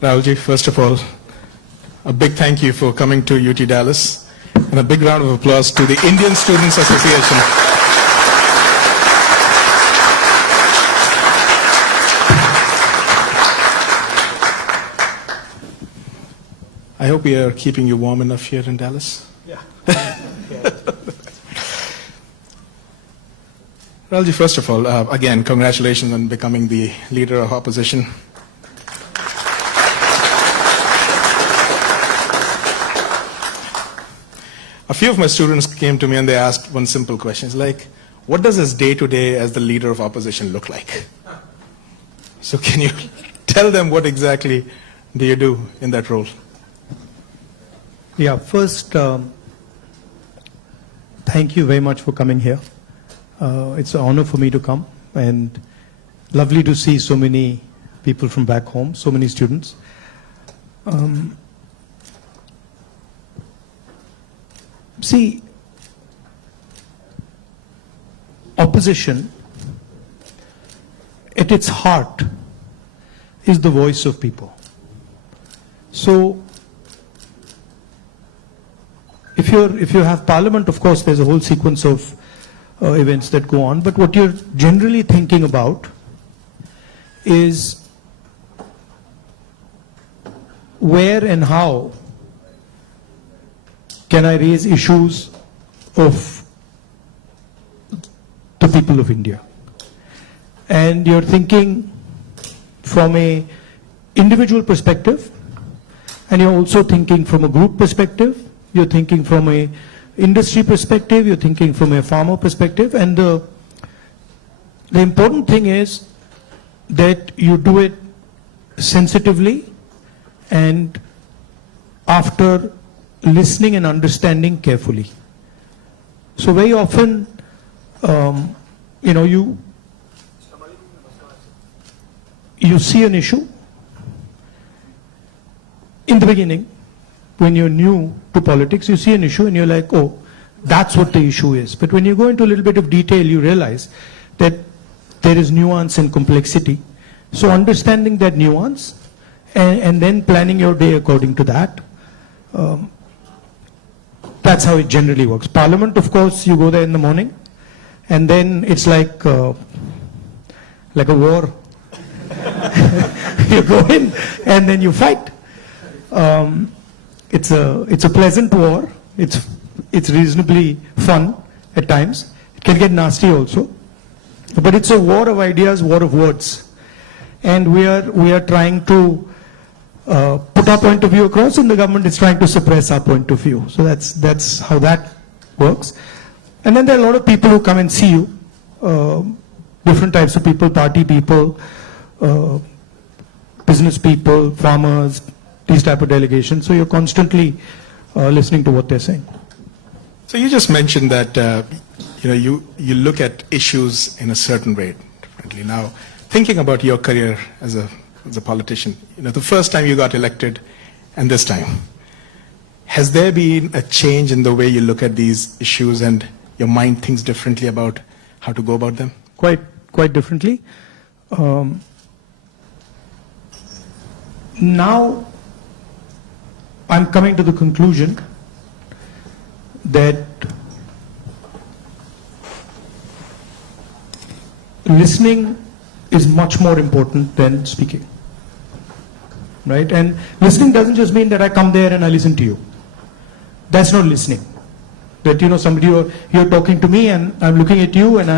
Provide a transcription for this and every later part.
Rahulji, first of all, a big thank you for coming to UT Dallas, and a big round of applause to the Indian Students Association. I hope we are keeping you warm enough here in Dallas. Yeah. Rahulji, first of all, again, congratulations on becoming the leader of opposition. A few of my students came to me and they asked one simple question. It's like, what does his day-to-day as the leader of opposition look like? So can you tell them what exactly do you do in that role? Yeah, first, thank you very much for coming here. It's an honor for me to come, and lovely to see so many people from back home, so many students. See, opposition, at its heart, is the voice of people. So, if you have parliament, of course, there's a whole sequence of events that go on, but what you're generally thinking about is where and how can I raise issues of the people of India. And you're thinking from a individual perspective, and you're also thinking from a group perspective. You're thinking from a industry perspective, you're thinking from a farmer perspective, and the important thing is that you do it sensitively and after listening and understanding carefully. So very often, you see an issue in the beginning. When you're new to politics, you see an issue and you're like, oh, that's what the issue is. But when you go into a little bit of detail, you realize that there is nuance and complexity. So understanding that nuance and then planning your day according to that, that's how it generally works. Parliament, of course, you go there in the morning, and then it's like a war. You go in and then you fight. It's a pleasant war. It's reasonably fun at times. It can get nasty also, but it's a war of ideas, war of words, and we are trying to put our point of view across, and the government is trying to suppress our point of view. So that's how that works. And then there are a lot of people who come and see you, different types of people, party people, business people, farmers, these type of delegations. So you're constantly listening to what they're saying. So you just mentioned that you look at issues in a certain way differently. Now, thinking about your career as a politician, the first time you got elected and this time, has there been a change in the way you look at these issues and your mind thinks differently about how to go about them? Quite differently. Now, I'm coming to the conclusion that listening is much more important than speaking, right? And listening doesn't just mean that I come there and I listen to you. That's not listening. That somebody you're talking to me and I'm looking at you and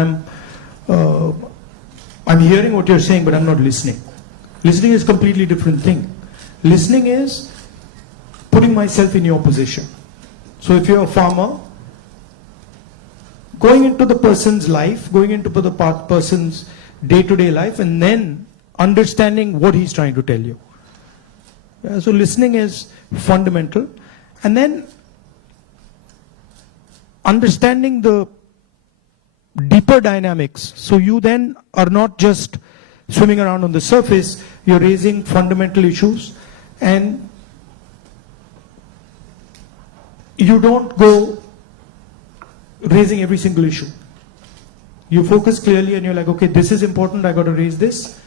I'm hearing what you're saying, but I'm not listening. Listening is a completely different thing. Listening is putting myself in your position. So if you're a farmer, going into the person's life, going into the person's day-to-day life, and then understanding what he's trying to tell you. So listening is fundamental. And then understanding the deeper dynamics. So you then are not just swimming around on the surface, you're raising fundamental issues, and you don't go raising every single issue. You focus clearly and you're like, okay, this is important, I got to raise this.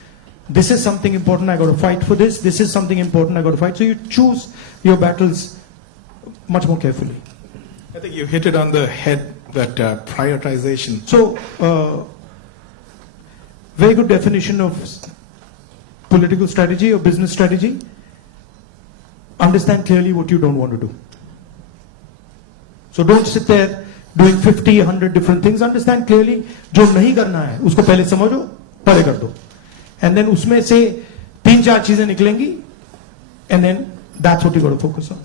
this is something important, I got to fight for this. This is something important, I got to fight. So you choose your battles much more carefully. I think you hit it on the head, that prioritization. So, very good definition of political strategy or business strategy. Understand clearly what you don't want to do. So don't sit there doing 50, 100 different things. Understand clearly, जो नहीं करना है, उसको पहले समझो, पहले कर दो. And then उसमें से 3-4 चीजें निकलेंगी, and then that's what you got to focus on.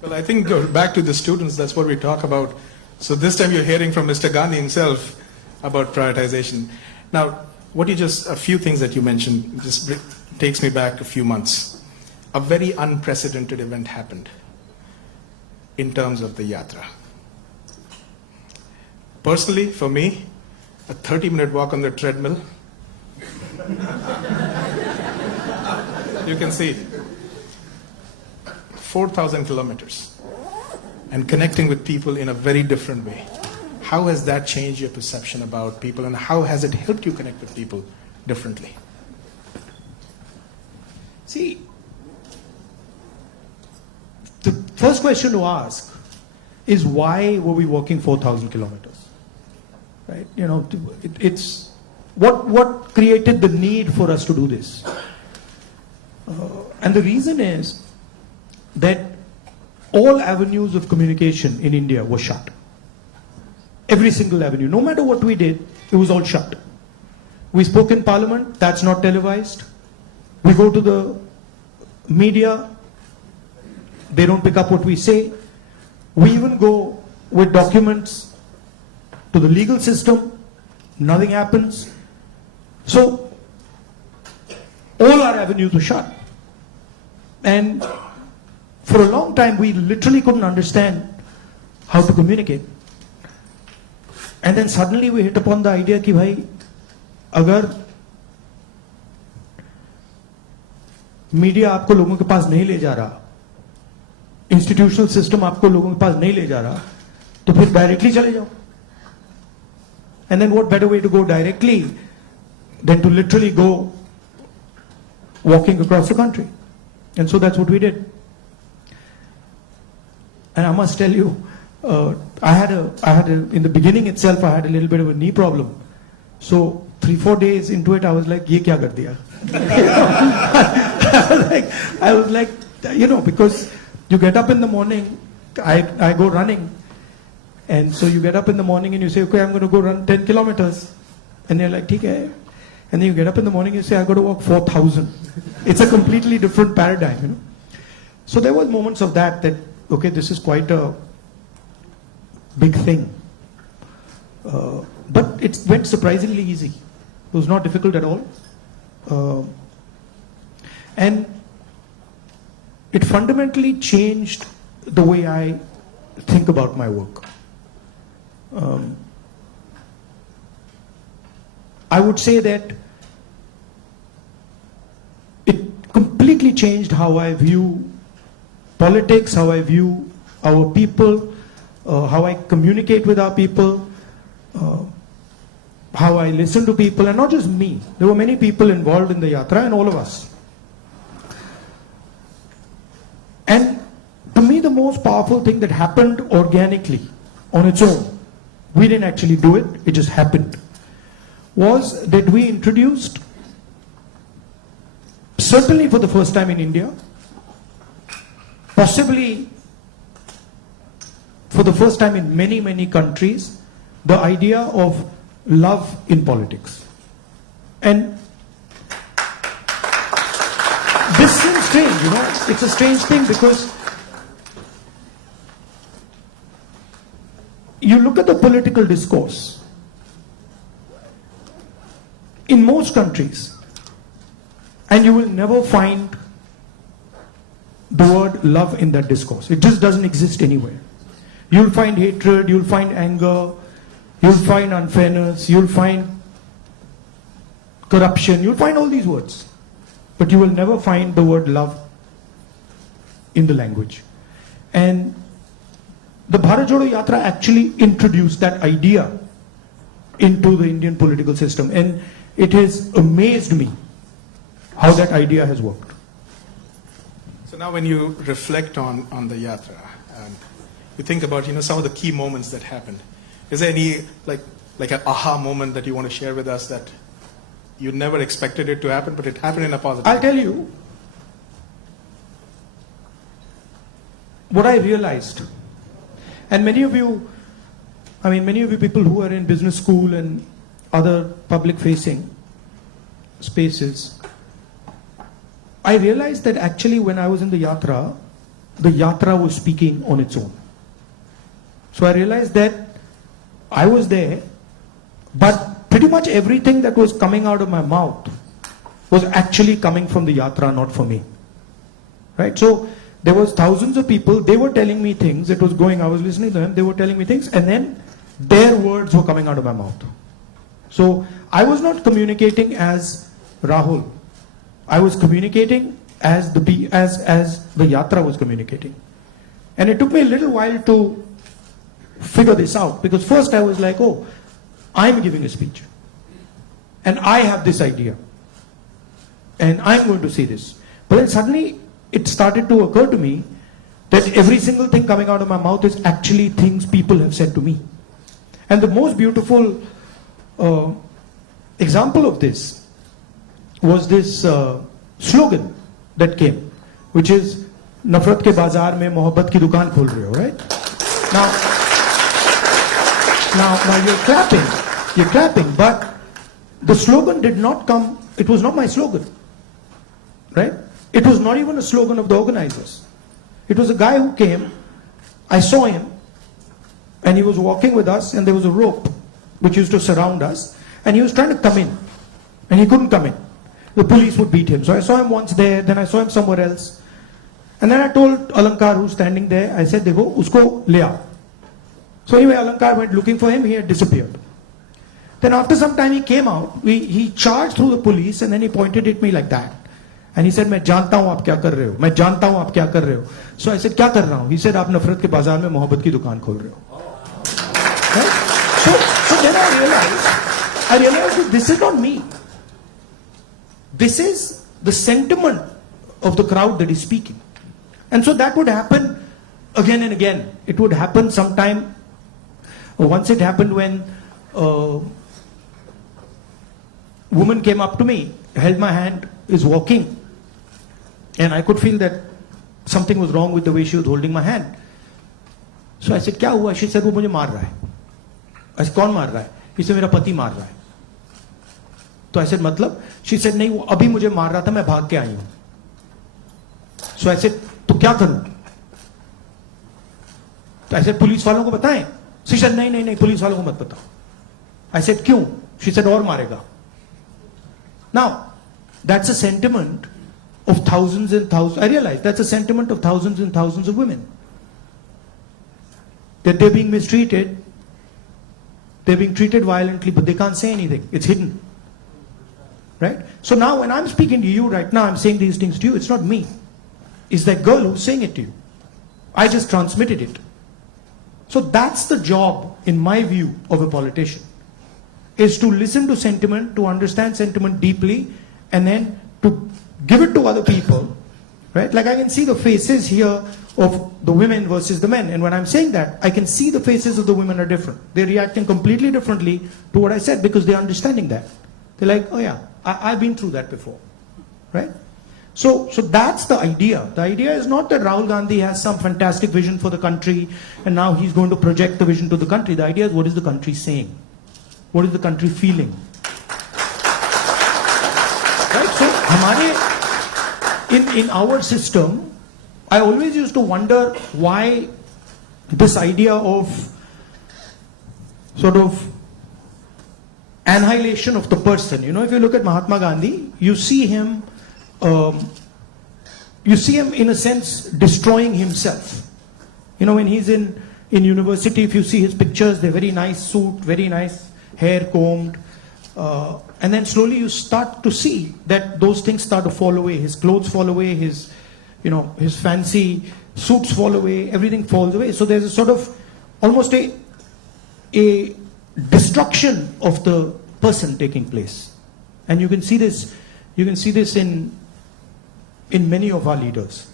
Well, I think back to the students, that's what we talk about. So this time you're hearing from Mr. Gandhi himself about prioritization. Now, a few things that you mentioned just takes me back a few months. A very unprecedented event happened in terms of the yatra. Personally, for me, a 30-minute walk on the treadmill, you can see 4,000 kilometers and connecting with people in a very different way. How has that changed your perception about people, and how has it helped you connect with people differently? See, the first question to ask is, why were we walking 4,000 kilometers? Right? You know, it's what created the need for us to do this? And the reason is that all avenues of communication in India were shut. Every single avenue, no matter what we did, it was all shut. We spoke in Parliament, that's not televised. We go to the media, they don't pick up what we say. We even go with documents to the legal system, nothing happens. So, all our avenues were shut. And for a long time, we literally couldn't understand how to communicate. And then suddenly we hit upon the idea कि भाई अगर media आपको लोगों के पास नहीं ले जा रहा, इंस्टीट्यूशनल सिस्टम आपको लोगों के पास नहीं ले जा रहा, तो फिर डायरेक्टली चले जाओ. And then what better way to go directly than to literally go walking across the country? And so that's what we did. And I must tell you, in the beginning itself, I had a little bit of a knee problem. So 3-4 days into it, I was like, "Ye kya kar diya?" I was like, you know, because you get up in the morning, I go running, and so you get up in the morning and you say, "Okay, I'm going to go run 10 kilometers," and they're like, "ठीक है," and then you get up in the morning and you say, "I got to walk 4,000." It's a completely different paradigm, you know. So there was moments of that, okay, this is quite a big thing. But it went surprisingly easy. It was not difficult at all. And it fundamentally changed the way I think about my work. I would say that it completely changed how I view politics, how I view our people, how I communicate with our people, how I listen to people, and not just me. There were many people involved in the yatra, and all of us. And to me, the most powerful thing that happened organically, on its own, we didn't actually do it, it just happened, was that we introduced, certainly for the first time in India, possibly for the first time in many, many countries, the idea of love in politics. And this seems strange, you know, it's a strange thing, because you look at the political discourse in most countries, and you will never find the word love in that discourse. It just doesn't exist anywhere. You'll find hatred, you'll find anger, you'll find unfairness, you'll find corruption, you'll find all these words. But you will never find the word love in the language. And the Bharat Jodo Yatra actually introduced that idea into the Indian political system. And it has amazed me how that idea has worked. So now when you reflect on the yatra, you think about, some of the key moments that happened. Is there any, like an aha moment that you want to share with us that you never expected it to happen, but it happened in a positive I'll way? tell you what I realized. And many of you people who are in business school and other public facing spaces, I realized that actually when I was in the yatra was speaking on its own. So I realized that I was there, but pretty much everything that was coming out of my mouth was actually coming from the yatra, not for me. Right? So there was thousands of people, they were telling me things, I was listening to them, they were telling me things, and then their words were coming out of my mouth. So I was not communicating as Rahul. I was communicating as the yatra was communicating. And it took me a little while to figure this out, because first I was like, oh, I'm giving a speech. And I have this idea. And I'm going to say this. But then suddenly it started to occur to me that every single thing coming out of my mouth is actually things people have said to me. And the most beautiful example of this was this slogan that came, which is "Nafrat ke bazaar mein mohabbat ki dukaan khol rahe ho," right? Now you're clapping, but the slogan did not come, it was not my slogan, right? It was not even a slogan of the organizers. It was a guy who came, I saw him, and he was walking with us, and there was a rope which used to surround us, and he was trying to come in, and he couldn't come in. The police would beat him. So I saw him once there, then I saw him somewhere else. And then I told Alankar, who's standing there, I said, "Dekho, usko le aao." So anyway, Alankar went looking for him, he had disappeared. Then after some time he came out, he charged through the police, and then he pointed at me like that. And he said, "मैं जानता हूँ आप क्या कर रहे हो, मैं जानता हूँ आप क्या कर रहे हो." So I said, "क्या कर रहा हूँ?" He said, "आप नफरत के बाजार में मोहब्बत की दुकान खोल रहे हो." Right? So then I realized that this is not me. This is the sentiment of the crowd that is speaking. And so that would happen again and again. It would happen sometime. Once it happened when a woman came up to me, held my hand, is walking, and I could feel that something was wrong with the way she was holding my hand. So I said, "क्या हुआ?" She said, "वो मुझे मार रहा है." I said, "कौन मार रहा है?" He said, "मेरा पति मार रहा है." तो I said, "मतलब?" She said, "नहीं, वो अभी मुझे मार रहा था, मैं भाग के आई हूं." So I said, "तो क्या करूं?" तो I said, "पुलिस वालों को बताएं?" She said, नहीं, पुलिस वालों को मत बताओ." I said, "क्यों?" She said, "और मारेगा." Now, that's a sentiment of thousands and thousands. I realize that's a sentiment of thousands and thousands of women. That they're being mistreated, they're being treated violently, but they can't say anything. It's hidden. Right? So now when I'm speaking to you right now, I'm saying these things to you, it's not me. It's that girl who's saying it to you. I just transmitted it. So that's the job, in my view, of a politician, is to listen to sentiment, to understand sentiment deeply, and then to give it to other people, right? Like I can see the faces here of the women versus the men, and when I'm saying that, I can see the faces of the women are different. They're reacting completely differently to what I said because they're understanding that. They're like, "Oh yeah, I've been through that before," right? So that's the idea. The idea is not that Rahul Gandhi has some fantastic vision for the country and now he's going to project the vision to the country. The idea is, what is the country saying? What is the country feeling? Right? So, in our system, I always used to wonder why this idea of sort of annihilation of the person. You know, if you look at Mahatma Gandhi, you see him in a sense destroying himself. You know, when he's in university, if you see his pictures, they're very nice suit, very nice hair combed, and then slowly you start to see that those things start to fall away. His clothes fall away, his fancy suits fall away, everything falls away. So there's a sort of almost a destruction of the person taking place. And you can see this in many of our leaders.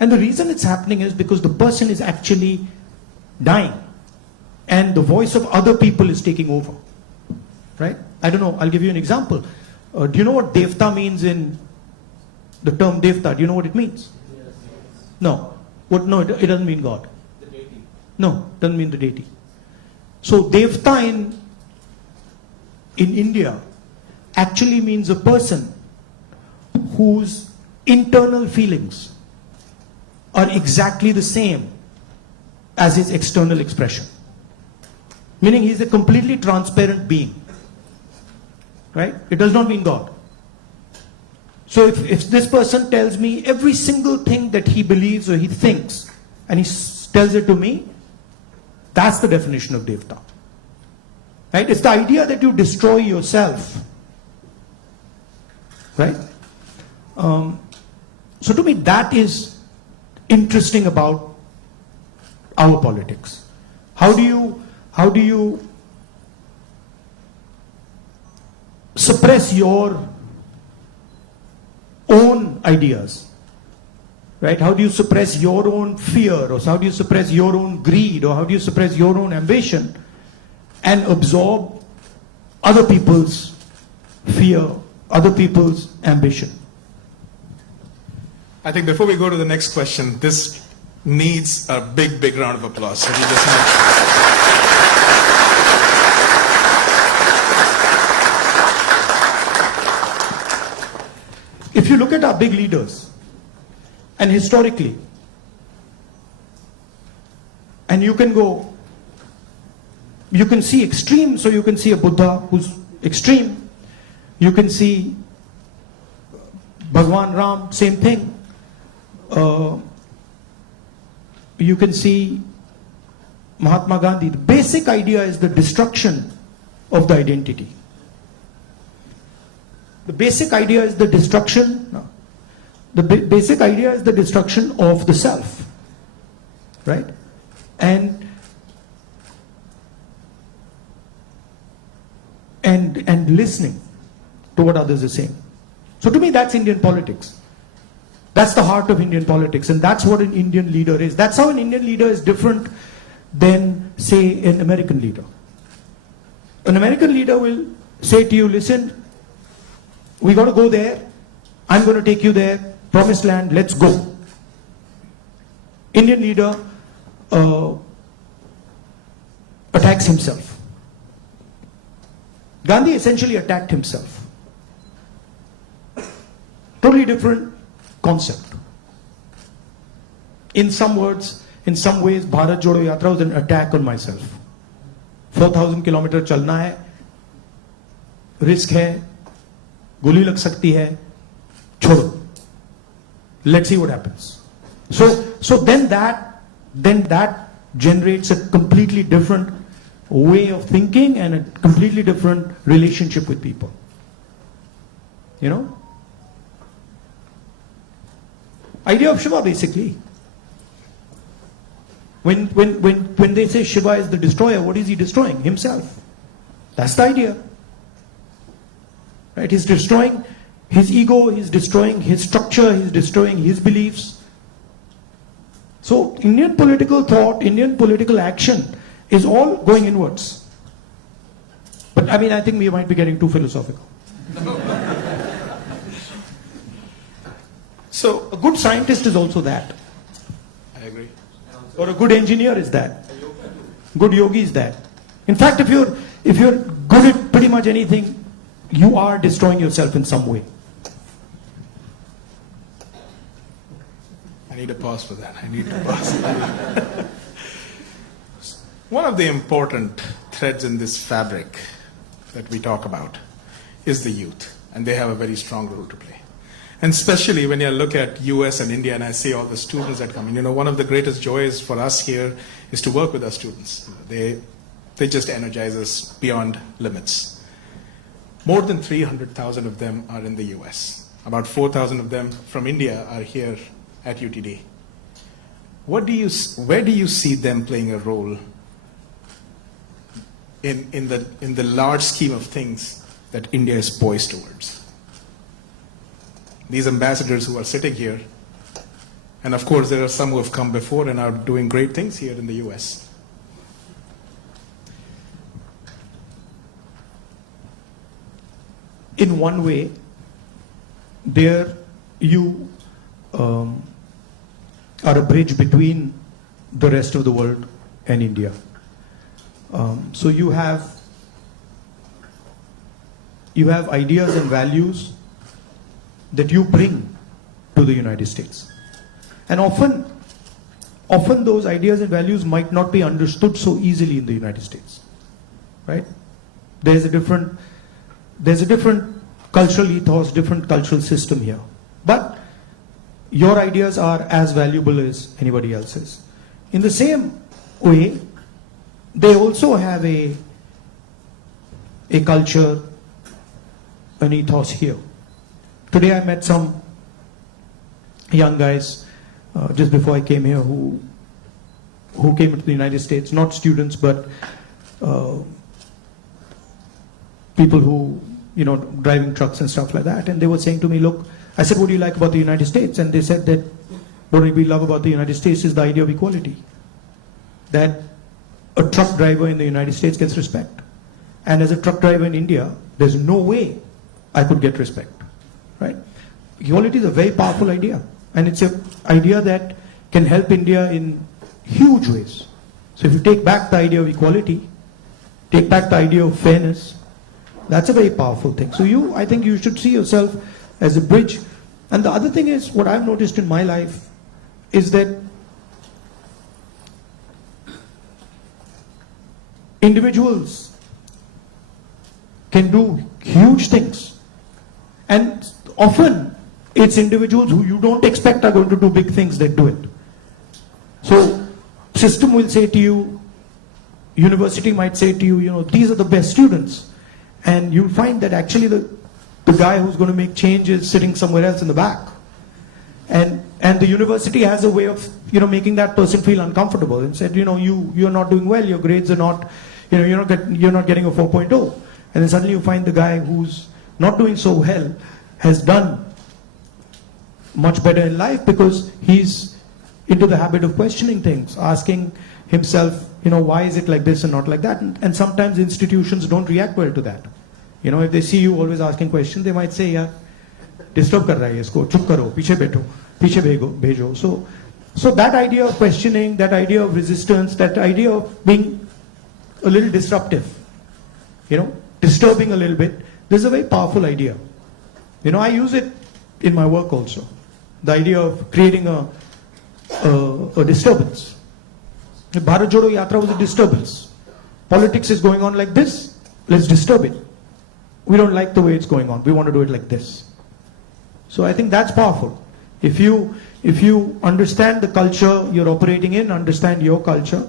And the reason it's happening is because the person is actually dying and the voice of other people is taking over. Right? I don't know, I'll give you an example. Do you know what devta means in the term devta? Do you know what it means? Yes. No. No, it doesn't mean God. The deity. No, doesn't mean the deity. So devta in India actually means a person whose internal feelings are exactly the same as his external expression. Meaning he's a completely transparent being. Right? It does not mean God. So if this person tells me every single thing that he believes or he thinks, and he tells it to me, that's the definition of devta. Right? It's the idea that you destroy yourself. Right? So to me, that is interesting about our politics. How do you suppress your own ideas? Right? How do you suppress your own fear, or how do you suppress your own greed, or how do you suppress your own ambition and absorb other people's fear, other people's ambition? I think before we go to the next question, this needs a big, big round of applause. So we just If you look at our big leaders, and historically, and you can see extreme, so you can see a Buddha who's extreme, you can see Bhagwan Ram, same thing, you can see Mahatma Gandhi. The basic idea is the destruction of the identity. The basic idea is the destruction. No. The basic idea is the destruction of the self, right? And listening to what others are saying. So to me, that's Indian politics. That's the heart of Indian politics, and that's what an Indian leader is. That's how an Indian leader is different than, say, an American leader. An American leader will say to you, listen, we got to go there. I'm going to take you there. Promised land, let's go. Indian leader attacks himself. Gandhi essentially attacked himself. Totally different concept. In some words, in some ways, Bharat Jodo Yatra was an attack on myself. 4,000 kilometers chalna hai, risk hai, goli lag sakti hai, chodo. Let's see what happens. So then that generates a completely different way of thinking and a completely different relationship with people. You know? Idea of Shiva, basically. When they say Shiva is the destroyer, what is he destroying? Himself. That's the idea. Right? He's destroying his ego, he's destroying his structure, he's destroying his beliefs. So Indian political thought, Indian political action is all going inwards. But I mean, I think we might be getting too philosophical. So a good scientist is also that. I agree. Or a good engineer is that. Good yogi is that. In fact, if you're good at pretty much anything, you are destroying yourself in some way. I need a pause for that. I need to pause. One of the important threads in this fabric that we talk about is the youth, and they have a very strong role to play. And especially when you look at US and India, and I see all the students that come in, one of the greatest joys for us here is to work with our students. They just energize us beyond limits. More than 300,000 of them are in the US. About 4,000 of them from India are here at UTD. Where do you see them playing a role in the large scheme of things that India is poised towards. These ambassadors who are sitting here, and of course there are some who have come before and are doing great things here in the US. In one way, there you are a bridge between the rest of the world and India. So you have ideas and values that you bring to the United States. And often those ideas and values might not be understood so easily in the United States, right? There's a different cultural ethos, different cultural system here. But your ideas are as valuable as anybody else's. In the same way, they also have a culture, an ethos here. Today I met some young guys just before I came here who came to the United States, not students, but people who, driving trucks and stuff like that. And they were saying to me, look, I said, what do you like about the United States? And they said that what we love about the United States is the idea of equality. That a truck driver in the United States gets respect. And as a truck driver in India, there's no way I could get respect, right? Equality is a very powerful idea. And it's an idea that can help India in huge ways. So if you take back the idea of equality, take back the idea of fairness, that's a very powerful thing. So I think you should see yourself as a bridge. And the other thing is, what I've noticed in my life is that individuals can do huge things. And often it's individuals who you don't expect are going to do big things that do it. So system will say to you, university might say to you, these are the best students. And you'll find that actually the guy who's going to make change is sitting somewhere else in the back. And the university has a way of, making that person feel uncomfortable and said, you're not doing well, your grades are not, you're not getting a 4.0. And then suddenly you find the guy who's not doing so well has done much better in life because he's into the habit of questioning things, asking himself, why is it like this and not like that? And sometimes institutions don't react well to that. If they see you always asking questions, they might say, yeah, disturb kar raha hai isko, chup karo, piche bhejo. So that idea of questioning, that idea of resistance, that idea of being a little disruptive, disturbing a little bit, this is a very powerful idea. I use it in my work also. The idea of creating a disturbance. The Bharat Jodo Yatra was a disturbance. Politics is going on like this, let's disturb it. We don't like the way it's going on, we want to do it like this. So I think that's powerful. If you understand the culture you're operating in, understand your culture,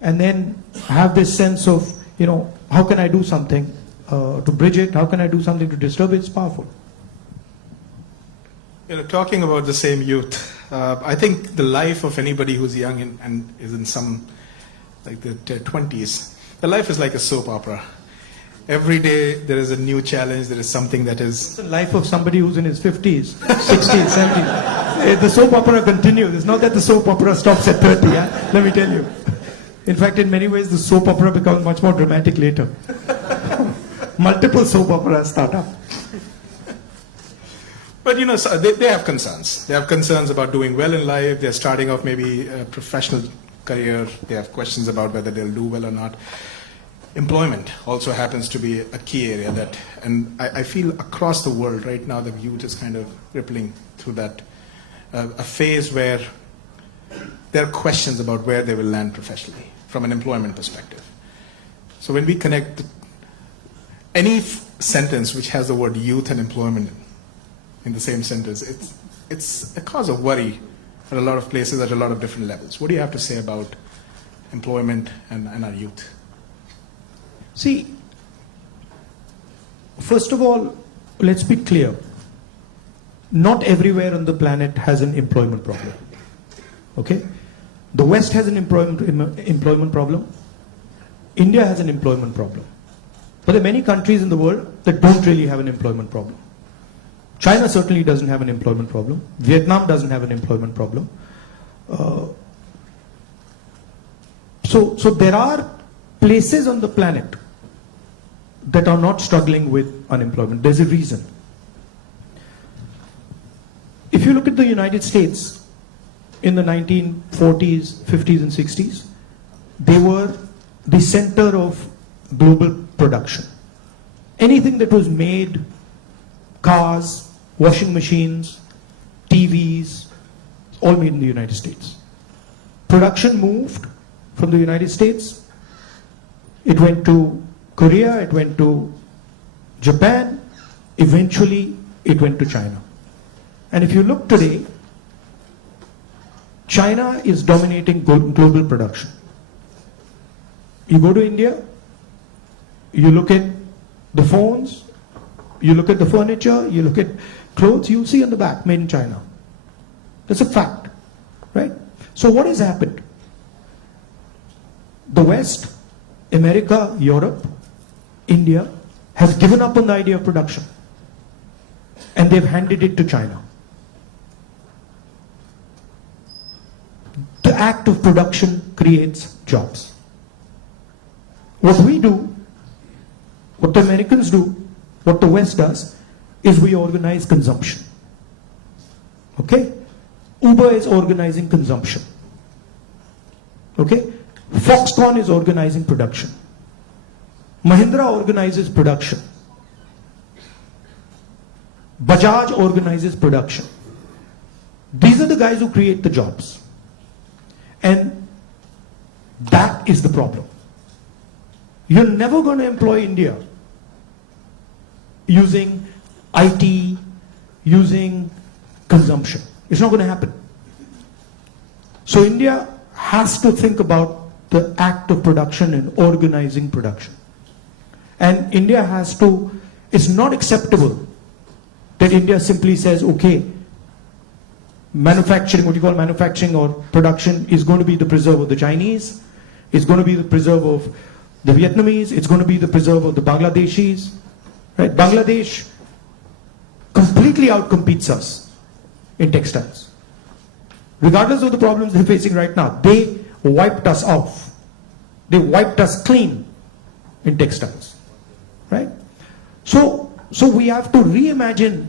and then have this sense of, how can I do something to bridge it, how can I do something to disturb it, it's powerful. Talking about the same youth, I think the life of anybody who's young and is in some, like the 20s, the life is like a soap opera. Every day there is a new challenge, there is something that is... It's the life of somebody who's in his 50s, 60s, 70s. The soap opera continues. It's not that the soap opera stops at 30, yeah? Let me tell you. In fact, in many ways, the soap opera becomes much more dramatic later. Multiple soap operas start up. But so they have concerns. They have concerns about doing well in life. They're starting off maybe a professional career. They have questions about whether they'll do well or not. Employment also happens to be a key area and I feel across the world right now the youth is kind of rippling through that, a phase where there are questions about where they will land professionally from an employment perspective. So when we connect any sentence which has the word youth and employment in the same sentence, it's a cause of worry at a lot of places at a lot of different levels. What do you have to say about employment and our youth? See, first of all, let's be clear. Not everywhere on the planet has an employment problem. Okay? The West has an employment problem. India has an employment problem. But there are many countries in the world that don't really have an employment problem. China certainly doesn't have an employment problem. Vietnam doesn't have an employment problem. So there are places on the planet that are not struggling with unemployment. There's a reason. If you look at the United States in the 1940s, 50s and 60s, they were the center of global production. Anything that was made, cars, washing machines, TVs, all made in the United States. Production moved from the United States. It went to Korea, it went to Japan, eventually it went to China. And if you look today, China is dominating global production. You go to India, you look at the phones, you look at the furniture, you look at clothes, you'll see on the back, made in China. That's a fact, right? So what has happened? The West, America, Europe, India, has given up on the idea of production. And they've handed it to China. The act of production creates jobs. What we do, what the Americans do, what the West does, is we organize consumption. Okay? Uber is organizing consumption. Okay? Foxconn is organizing production. Mahindra organizes production. Bajaj organizes production. These are the guys who create the jobs. And that is the problem. You're never going to employ India using IT, using consumption. It's not going to happen. So India has to think about the act of production and organizing production. And India has to, it's not acceptable that India simply says, okay, manufacturing, what you call manufacturing or production is going to be the preserve of the Chinese, it's going to be the preserve of the Vietnamese, it's going to be the preserve of the Bangladeshis, right? Bangladesh completely outcompetes us in textiles. Regardless of the problems they're facing right now, they wiped us off. They wiped us clean in textiles, right? So we have to reimagine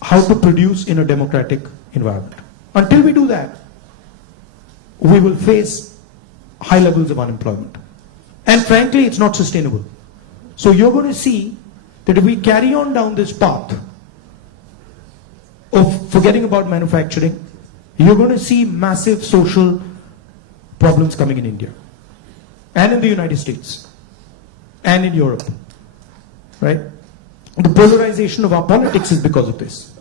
how to produce in a democratic environment. Until we do that, we will face high levels of unemployment. And frankly, it's not sustainable. So you're going to see that if we carry on down this path of forgetting about manufacturing, you're going to see massive social problems coming in India and in the United States and in Europe, right? The polarization of our politics is because of this.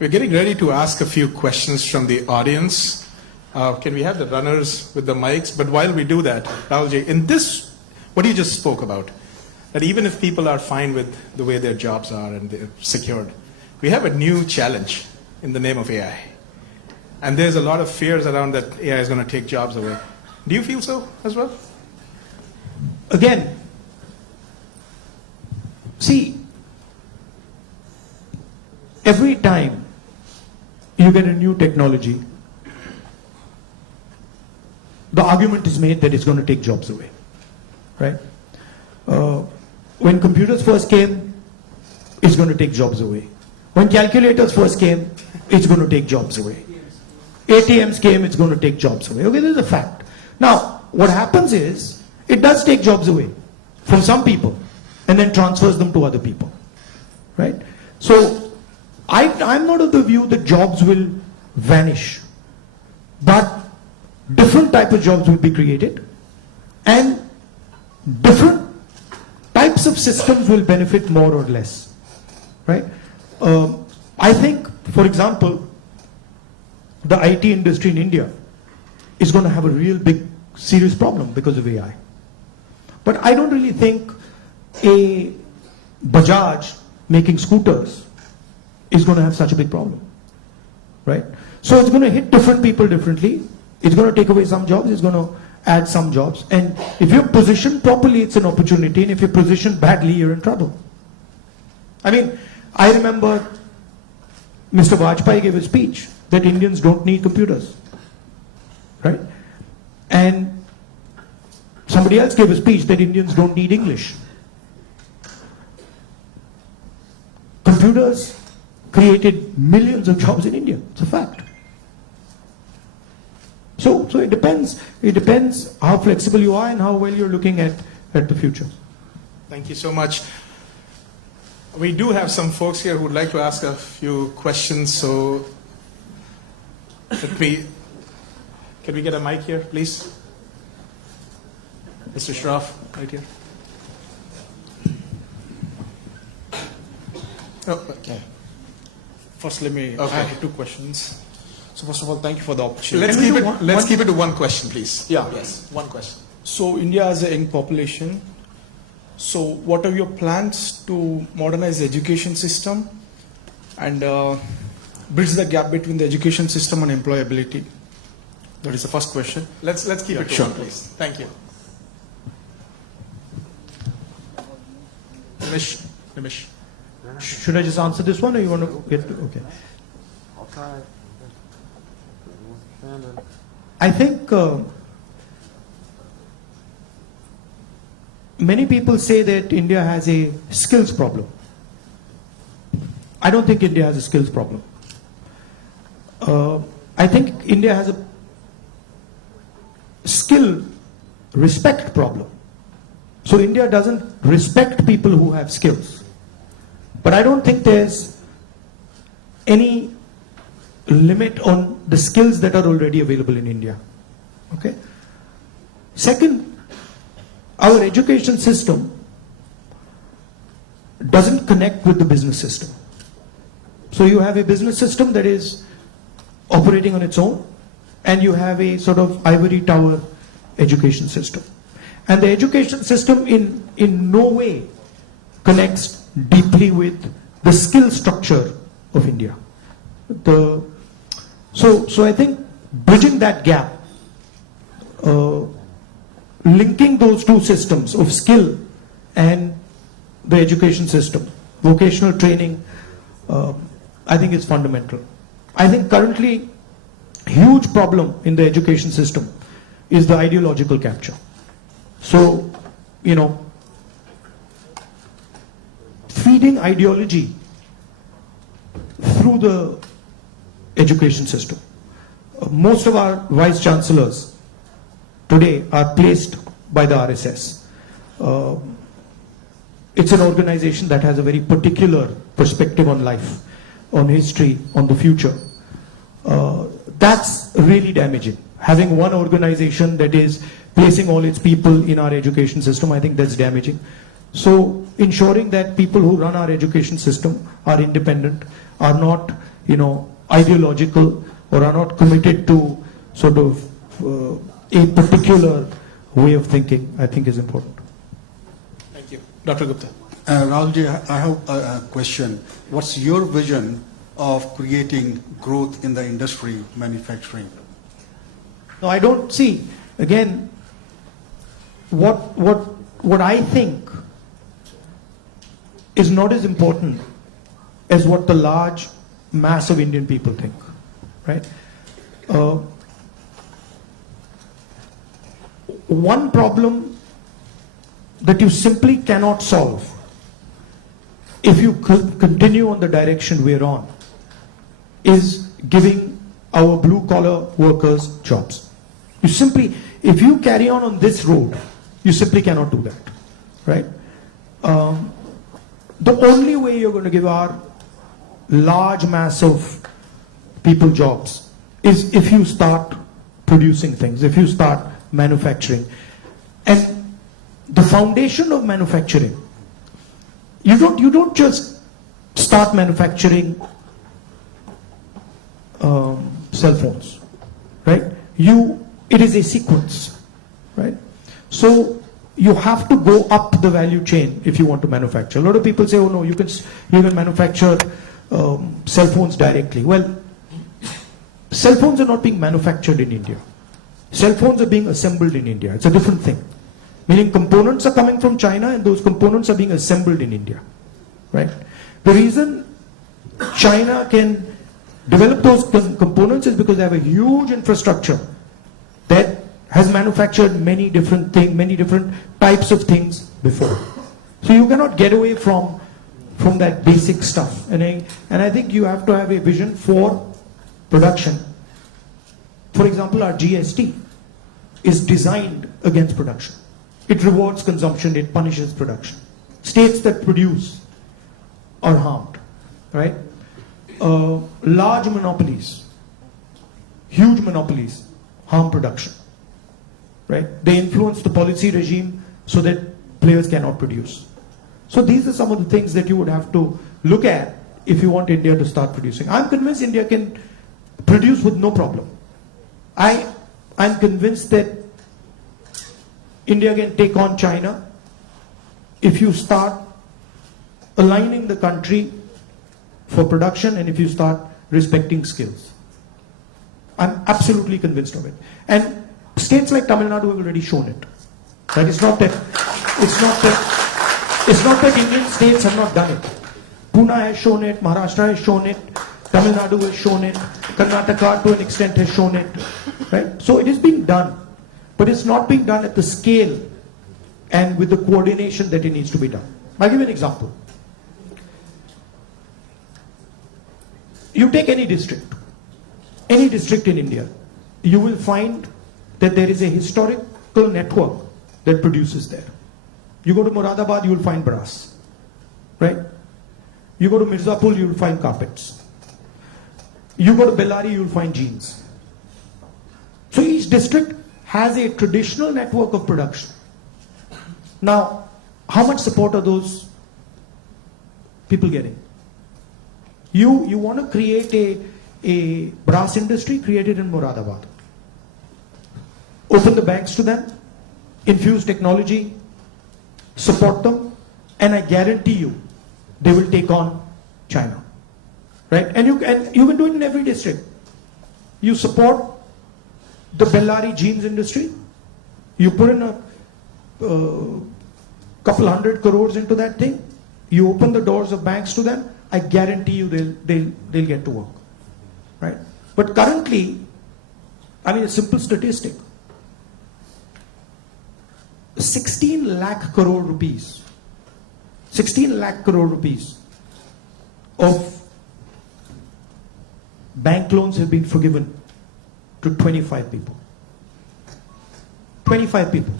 We're getting ready to ask a few questions from the audience. Can we have the runners with the mics? But while we do that, Rahulji, in this, what you just spoke about, that even if people are fine with the way their jobs are and they're secured, we have a new challenge in the name of AI. And there's a lot of fears around that AI is going to take jobs away. Do you feel so as well? Again, see, every time you get a new technology, the argument is made that it's going to take jobs away, right? When computers first came, it's going to take jobs away. When calculators first came, it's going to take jobs away. ATMs came, it's going to take jobs away. Okay, this is a fact. Now, what happens is, it does take jobs away from some people and then transfers them to other people, right? So, I'm not of the view that jobs will vanish, but different type of jobs will be created and different types of systems will benefit more or less, right? I think, for example, the IT industry in India is going to have a real big serious problem because of AI. But I don't really think a Bajaj making scooters is going to have such a big problem, right? So it's going to hit different people differently. It's going to take away some jobs, it's going to add some jobs. And if you're positioned properly, it's an opportunity. And if you're positioned badly, you're in trouble. I mean, I remember Mr. Vajpayee gave a speech that Indians don't need computers, right? And somebody else gave a speech that Indians don't need English. Computers created millions of jobs in India. It's a fact. So it depends. It depends how flexible you are and how well you're looking at the future. Thank you so much. We do have some folks here who would like to ask a few questions, so can we get a mic here, please? Mr. Shroff, right here. Oh, okay. First, let me. Okay. I have two questions. So first of all, thank you for the opportunity. Let's keep it to one question, please. Yeah. Yes, one question. So India has a young population. So what are your plans to modernize the education system and bridge the gap between the education system and employability? That is the first question. Let's keep it to sure. one, please. Thank you. Nimish. Should I just answer this one, or you want to get to, okay? I'll try. I think many people say that India has a skills problem. I don't think India has a skills problem. I think India has a skill respect problem. So India doesn't respect people who have skills. But I don't think there's any limit on the skills that are already available in India. Okay? Second, our education system doesn't connect with the business system. So you have a business system that is operating on its own, and you have a sort of ivory tower education system. And the education system in no way connects deeply with the skill structure of India. So I think bridging that gap, linking those two systems of skill and the education system, vocational training, I think is fundamental. I think currently huge problem in the education system is the ideological capture. So, you know, feeding ideology through the education system. Most of our vice chancellors today are placed by the RSS. It's an organization that has a very particular perspective on life, on history, on the future. That's really damaging. Having one organization that is placing all its people in our education system, I think that's damaging. So ensuring that people who run our education system are independent, are not, you know, ideological, or are not committed to sort of a particular way of thinking, I think is important. Thank you. Dr. Gupta. Rahulji, I have a question. What's your vision of creating growth in the industry, manufacturing? No, I don't see. Again, what I think is not as important as what the large mass of Indian people think, right? One problem that you simply cannot solve if you continue on the direction we're on is giving our blue-collar workers jobs. You simply, if you carry on this road, you simply cannot do that, right? The only way you're going to give our large mass of people jobs is if you start producing things, if you start manufacturing. And the foundation of manufacturing, you don't just start manufacturing cell phones, right? It is a sequence, right? So you have to go up the value chain if you want to manufacture. A lot of people say, oh no, you can manufacture cell phones directly. Well, cell phones are not being manufactured in India. Cell phones are being assembled in India. It's a different thing. Meaning components are coming from China and those components are being assembled in India. Right? The reason China can develop those components is because they have a huge infrastructure that has manufactured many different things, many different types of things before. So you cannot get away from that basic stuff. And I think you have to have a vision for production. For example, our GST is designed against production. It rewards consumption, it punishes production. States that produce are harmed, right? Large monopolies, huge monopolies harm production, right? They influence the policy regime so that players cannot produce. So these are some of the things that you would have to look at if you want India to start producing. I'm convinced India can produce with no problem. I'm convinced that India can take on China if you start aligning the country for production and if you start respecting skills. I'm absolutely convinced of it. And states like Tamil Nadu have already shown it. Right? It's not that Indian states have not done it. Pune has shown it, Maharashtra has shown it, Tamil Nadu has shown it, Karnataka to an extent has shown it. Right? So it is being done. But it's not being done at the scale and with the coordination that it needs to be done. I'll give you an example. You take any district in India, you will find that there is a historical network that produces there. You go to Moradabad, you will find brass, right? You go to Mirzapur, you will find carpets. You go to Bellary, you will find jeans. So each district has a traditional network of production. Now, how much support are those people getting? You want to create a brass industry, create it in Moradabad. Open the banks to them, infuse technology, support them, and I guarantee you, they will take on China. Right? And you can do it in every district. You support the Bellary jeans industry, you put in a couple 100 crores into that thing, you open the doors of banks to them, I guarantee you they'll get to work. Right? But currently, I mean a simple statistic, 16 lakh crore rupees of bank loans have been forgiven to 25 people. 25 people.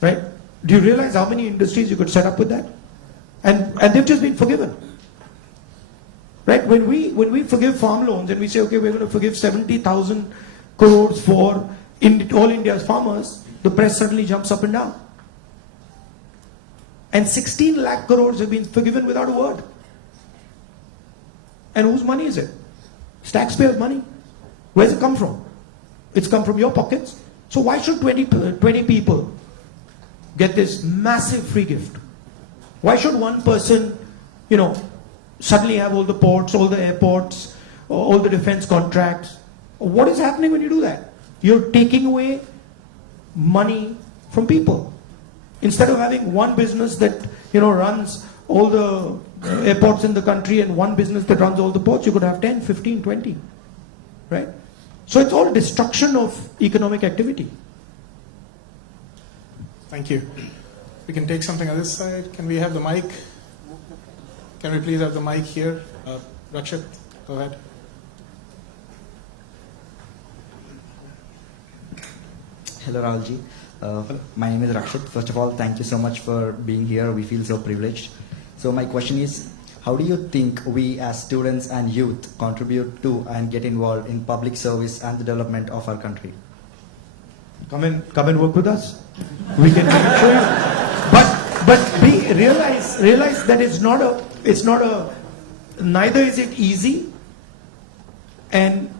Right? Do you realize how many industries you could set up with that? And they've just been forgiven. Right? When we forgive farm loans and we say, okay, we're going to forgive 70,000 crores for all India's farmers, the press suddenly jumps up and down. And 16 lakh crores have been forgiven without a word. And whose money is it? It's taxpayers' money. Where's it come from? It's come from your pockets. So why should 20 people get this massive free gift? Why should one person, suddenly have all the ports, all the airports, all the defense contracts? What is happening when you do that? You're taking away money from people. Instead of having one business that, runs all the airports in the country and one business that runs all the ports, you could have 10, 15, 20. Right? So it's all destruction of economic activity. Thank you. We can take something on this side. Can we have the mic? Can we please have the mic here? Rakshit, go ahead. Hello, Rahulji. My name is Rakshit. First of all, thank you so much for being here. We feel so privileged. So my question is, how do you think we as students and youth contribute to and get involved in public service and the development of our country? Come and work with us. We can show you. But realize that it's not a neither is it easy, and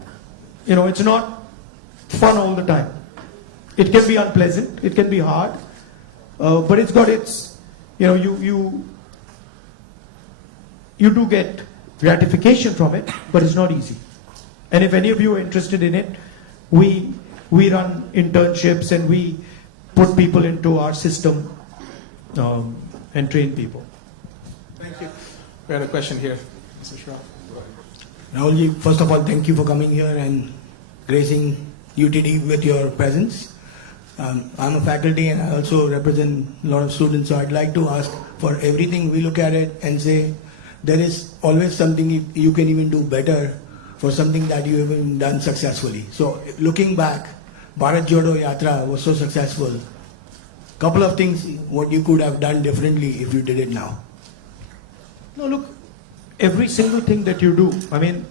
it's not fun all the time. It can be unpleasant, it can be hard, but it's got its, you do get gratification from it, but it's not easy. And if any of you are interested in it, We run internships and we put people into our system and train people. Thank you. We had a question here, Mr. Shah. Rahulji, first of all, thank you for coming here and gracing UTD with your presence. I'm a faculty and I also represent a lot of students, so I'd like to ask, for everything we look at it and say there is always something you can even do better for something that you haven't done successfully. So looking back, Bharat Jodo Yatra was so successful. Couple of things what you could have done differently if you did it now. No, look, every single thing that you do, I mean,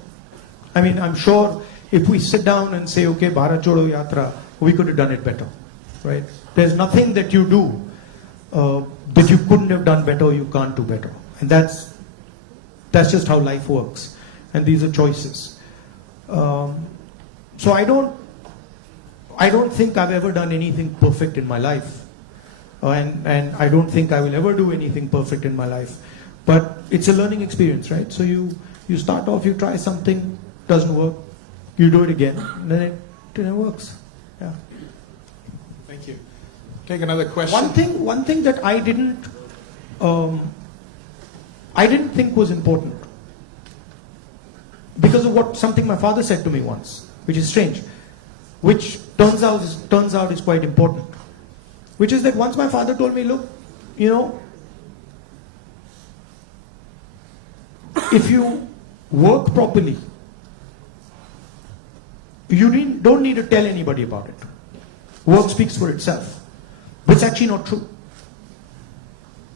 I'm sure if we sit down and say, okay, Bharat Jodo Yatra, we could have done it better, right? There's nothing that you do that you couldn't have done better or you can't do better. And that's just how life works. And these are choices. So I don't think I've ever done anything perfect in my life. And I don't think I will ever do anything perfect in my life. But it's a learning experience, right? So you start off, you try something, doesn't work, you do it again, and then it works. Yeah. Thank you. Take another question. One thing that I didn't think was important, because of something my father said to me once, which is strange, which turns out is quite important, which is that once my father told me, look, if you work properly, you don't need to tell anybody about it. Work speaks for itself. But it's actually not true.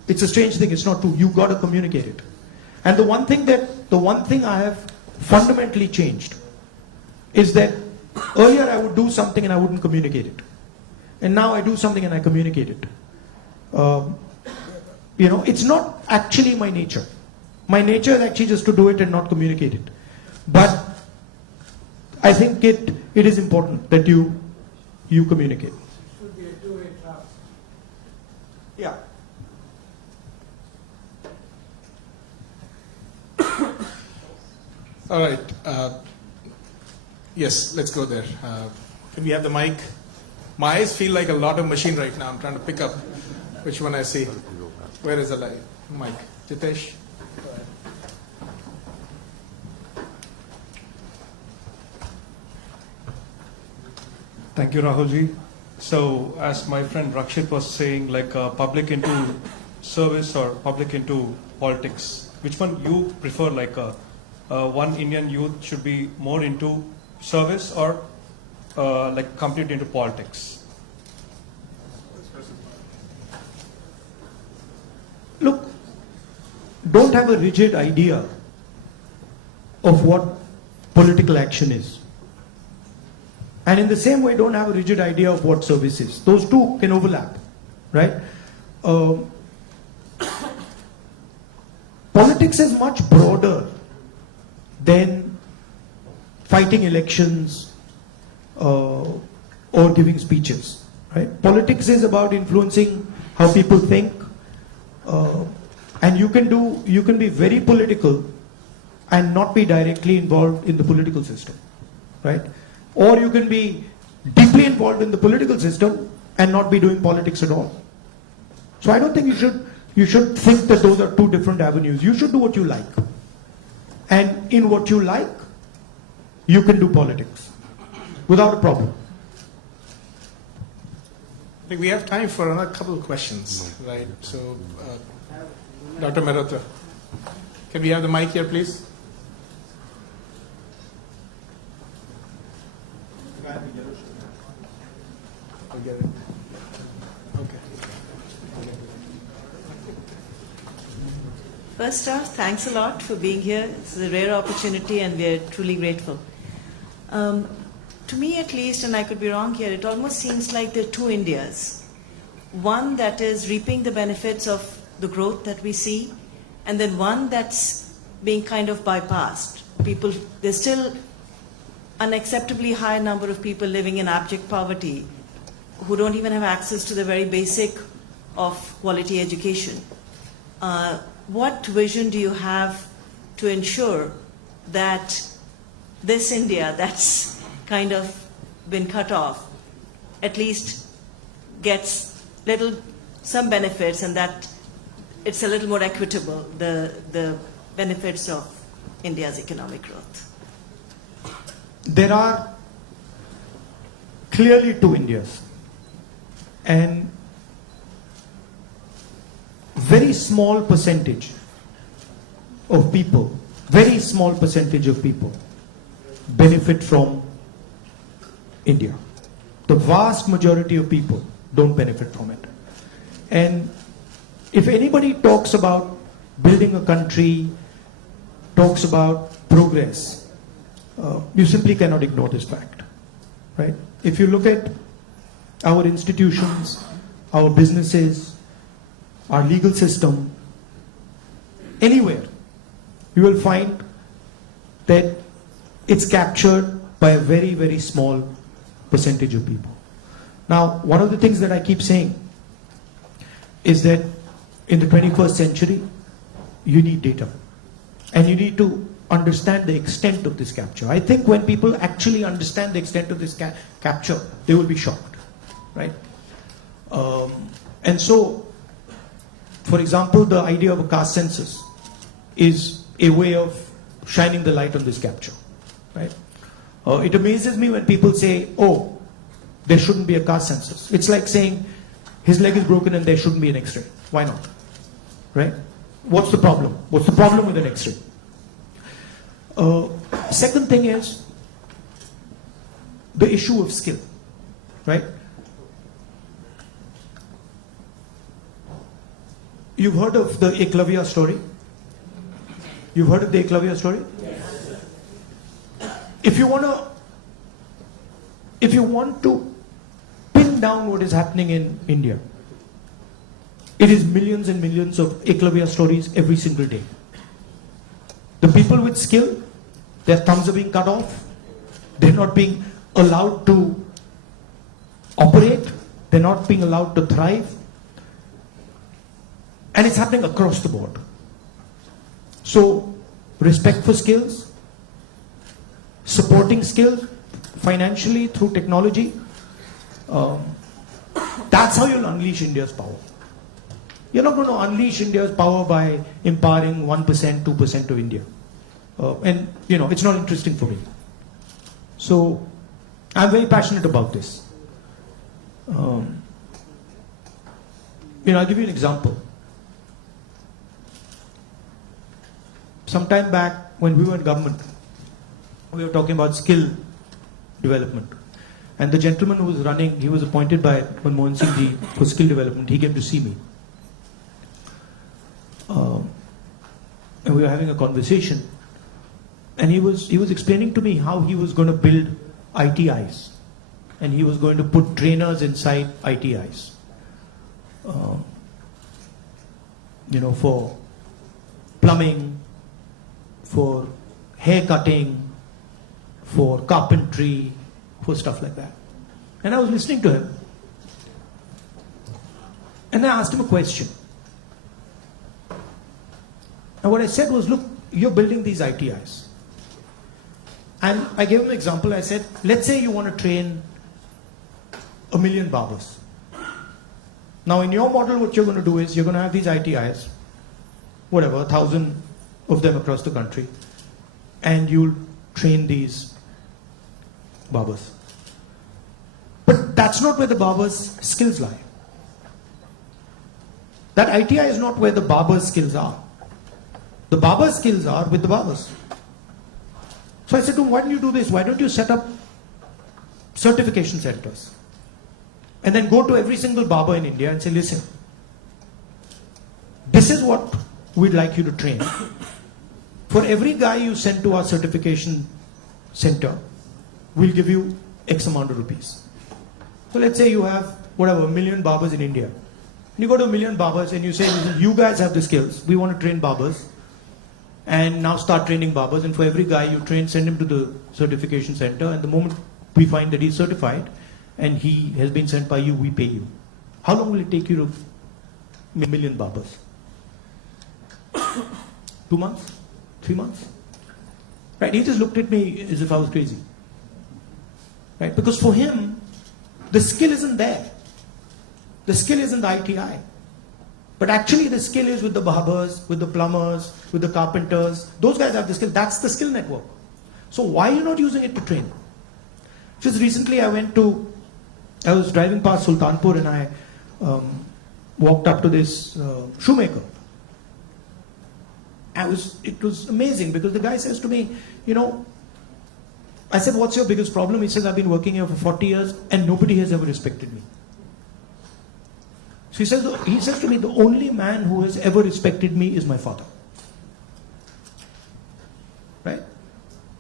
It's a strange thing, it's not true. You've got to communicate it. And the one thing I have fundamentally changed is that earlier I would do something and I wouldn't communicate it. And now I do something and I communicate it. It's not actually my nature. My nature is actually just to do it and not communicate it. But I think it is important that you communicate. Should be a two-way traffic. Yeah. All right. Yes, let's go there. Can we have the mic? My eyes feel like a lot of machine right now. I'm trying to pick up which one I see. Where is the mic? Jitesh? Thank you, Rahulji. So, as my friend Rakshit was saying, like public into service or public into politics, which one you prefer? Like one Indian youth should be more into service or like complete into politics? Look, don't have a rigid idea of what political action is. And in the same way, don't have a rigid idea of what service is. Those two can overlap, right? Politics is much broader than fighting elections or giving speeches, right? Politics is about influencing how people think, and you can be very political and not be directly involved in the political system, right? Or you can be deeply involved in the political system and not be doing politics at all. So I don't think you should think that those are two different avenues. You should do what you like. And in what you like, you can do politics without a problem. I think we have time for another couple of questions, right? So, Dr. Mehrotra, can we have the mic here, please? I'll get it. Okay. First off, thanks a lot for being here. It's a rare opportunity and we are truly grateful. To me at least, and I could be wrong here, it almost seems like there are two Indias. One that is reaping the benefits of the growth that we see, and then one that's being kind of bypassed. There's still an unacceptably high number of people living in abject poverty who don't even have access to the very basic of quality education. What vision do you have to ensure that this India that's kind of been cut off at least gets some benefits, and that it's a little more equitable, the benefits of India's economic growth? There are clearly two Indias, and very small percentage of people, benefit from India. The vast majority of people don't benefit from it. And if anybody talks about building a country, talks about progress, you simply cannot ignore this fact, right? If you look at our institutions, our businesses, our legal system, anywhere, you will find that it's captured by a very, very small percentage of people. Now, one of the things that I keep saying is that in the 21st century, you need data. And you need to understand the extent of this capture. I think when people actually understand the extent of this capture, they will be shocked, right? And so, for example, the idea of a caste census is a way of shining the light on this capture, right? It amazes me when people say, oh, there shouldn't be a caste census. It's like saying his leg is broken and there shouldn't be an X-ray. Why not? Right? What's the problem? What's the problem with an X-ray? Second thing is the issue of skill, right? You've heard of the Eklavya story? You've heard of the Eklavya story? Yes. If you want to pin down what is happening in India, it is millions and millions of Eklavya stories every single day. The people with skill, their thumbs are being cut off. They're not being allowed to operate. They're not being allowed to thrive. And it's happening across the board. So, respect for skills, supporting skills financially through technology, that's how you'll unleash India's power. You're not going to unleash India's power by empowering 1%, 2% of India. And, it's not interesting for me. So, I'm very passionate about this. I'll give you an example. Sometime back, when we were in government, we were talking about skill development. And the gentleman who was running, he was appointed by Manmohan Singh ji for skill development. He came to see me. And we were having a conversation. And he was explaining to me how he was going to build ITIs. And he was going to put trainers inside ITIs. For plumbing, for hair cutting, for carpentry, for stuff like that. And I was listening to him. And I asked him a question. And what I said was, look, you're building these ITIs. And I gave him an example. I said, let's say you want to train 1 million barbers. Now in your model, what you're going to do is, you're going to have these ITIs, 1,000 of them across the country, and you'll train these barbers. But that's not where the barber's skills lie. That ITI is not where the barber's skills are. The barber's skills are with the barbers. So I said to him, why don't you do this? Why don't you set up certification centers? And then go to every single barber in India and say, listen, this is what we'd like you to train. For every guy you send to our certification center, we'll give you X amount of rupees. So let's say you have, 1 million barbers in India. And you go to 1 million barbers and you say, listen, you guys have the skills. We want to train barbers. And now start training barbers. And for every guy you train, send him to the certification center. And the moment we find that he's certified and he has been sent by you, we pay you. How long will it take you to 1 million barbers? 2 months? 3 months? Right? He just looked at me as if I was crazy. right? Because for him, the skill isn't there. The skill isn't the ITI. But actually the skill is with the barbers, with the plumbers, with the carpenters. Those guys have the skill. That's the skill network. So why are you not using it to train? Just recently I was driving past Sultanpur and I walked up to this shoemaker. It was amazing because the guy says to me, I said, what's your biggest problem? He says, I've been working here for 40 years and nobody has ever respected me. So he says to me, the only man who has ever respected me is my father. Right?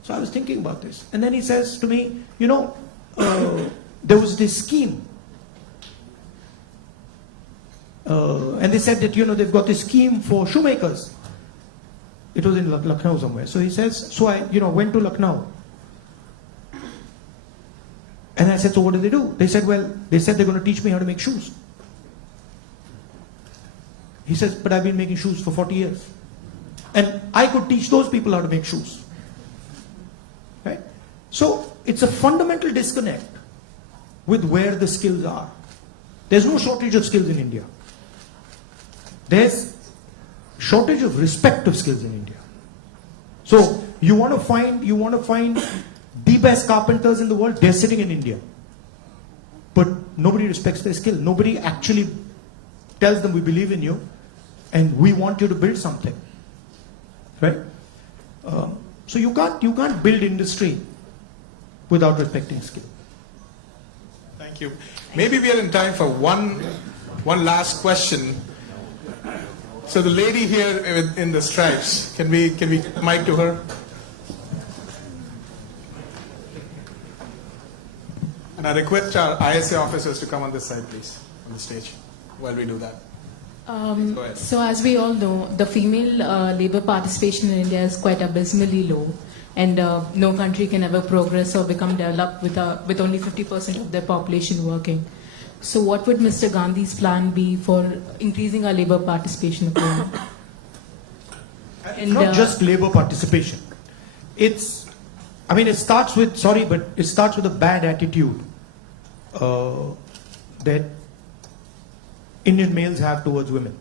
So I was thinking about this. And then he says to me, there was this scheme. And they said that, they've got this scheme for shoemakers. It was in Lucknow somewhere. So he says, so I, went to Lucknow. And I said, so what did they do? They said they're going to teach me how to make shoes. He says, but I've been making shoes for 40 years. And I could teach those people how to make shoes. Right? So it's a fundamental disconnect with where the skills are. There's no shortage of skills in India. There's shortage of respect of skills in India. So you want to find the best carpenters in the world, they're sitting in India. But nobody respects their skill. Nobody actually tells them we believe in you and we want you to build something. Right? So you can't build industry without respecting skill. Thank you. Maybe we are in time for one last question. So the lady here in the stripes, can we mic to her? And I request our ISA officers to come on this side, please, on the stage, while we do that. Please go ahead. So as we all know, the female labor participation in India is quite abysmally low, and no country can ever progress or become developed with only 50% of their population working. So what would Mr. Gandhi's plan be for increasing our labor participation of women? And not just labor participation. It starts with a bad attitude that Indian males have towards women.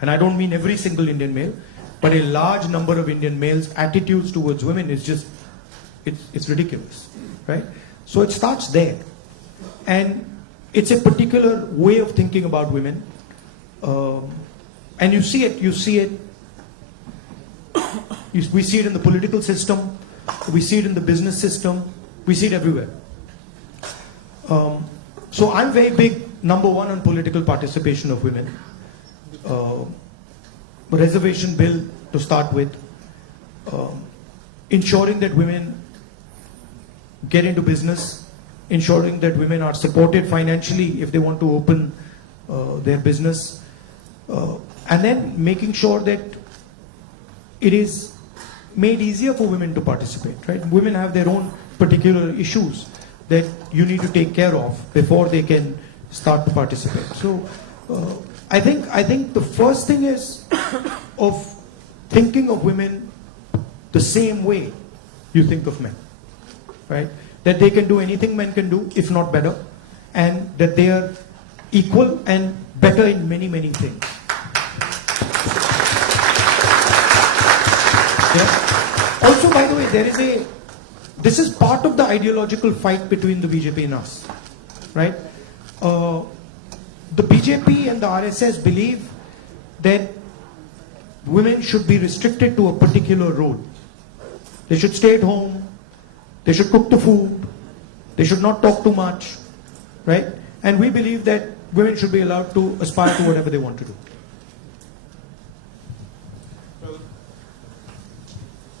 And I don't mean every single Indian male, but a large number of Indian males' attitudes towards women is just, it's ridiculous, right? So it starts there. And it's a particular way of thinking about women. And you see it, we see it in the political system, we see it in the business system, we see it everywhere. So I'm very big, number one, on political participation of women. Reservation bill to start with. Ensuring that women get into business. Ensuring that women are supported financially if they want to open their business. And then making sure that it is made easier for women to participate, right? Women have their own particular issues that you need to take care of before they can start to participate. So I think the first thing is of thinking of women the same way you think of men, right? That they can do anything men can do, if not better, and that they are equal and better in many, many things. Yeah. Also, by the way, this is part of the ideological fight between the BJP and us, right? The BJP and the RSS believe that women should be restricted to a particular role. They should stay at home, they should cook the food, they should not talk too much, right? And we believe that women should be allowed to aspire to whatever they want to do.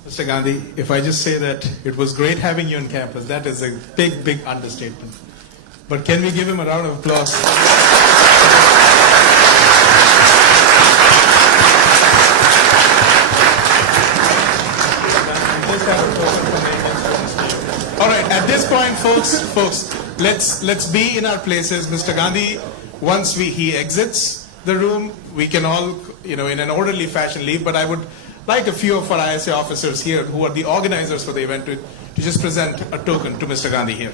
Mr. Gandhi, if I just say that it was great having you on campus, that is a big, big understatement. But can we give him a round of applause? All right, at this point, folks, let's be in our places. Mr. Gandhi, once he exits the room, we can all, in an orderly fashion leave, but I would like a few of our ISA officers here who are the organizers for the event to just present a token to Mr. Gandhi here.